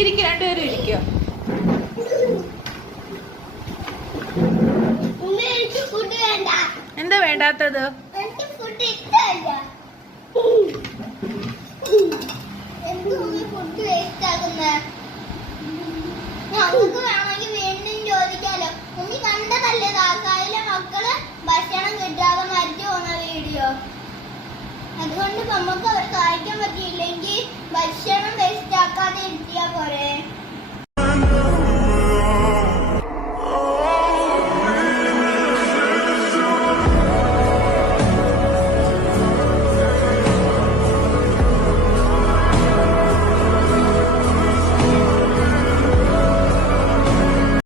ഇരിക്കും, രണ്ടുപേരും ഇരിക്കോ? എന്താ വേണ്ടാത്തത്? ഞങ്ങൾക്ക് വേണമെങ്കിൽ വീണ്ടും ചോദിക്കാലോ. ഉമ്മി കണ്ടതല്ലേ ദാസായിലെ മക്കള് ഭക്ഷണം കിട്ടാതെ മരിച്ചു പോകുന്ന വീഡിയോ. അതുകൊണ്ട് നമുക്ക് അവർ കഴിക്കാൻ പറ്റിയില്ലെങ്കിൽ ഭക്ഷണം വേസ്റ്റ് ആക്കാതെ ഇരുത്തിയാ പോരെ.